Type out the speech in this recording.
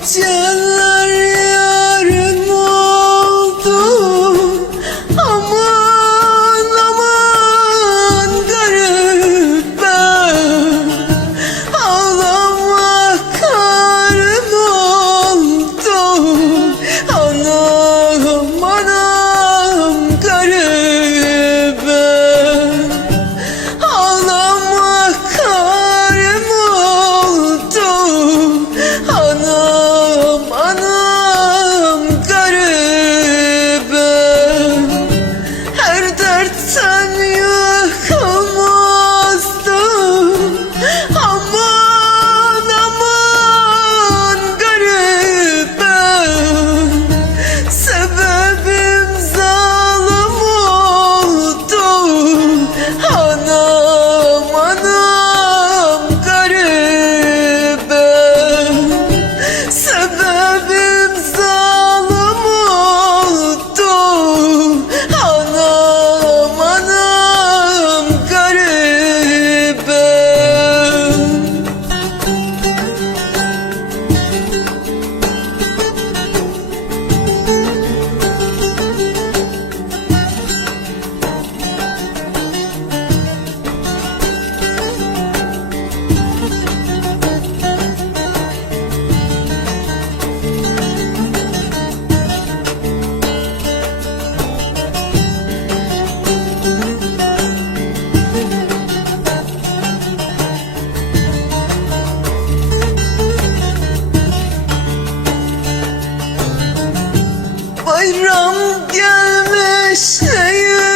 Geceler yarın Oh no! Bayram gelmiş eyvah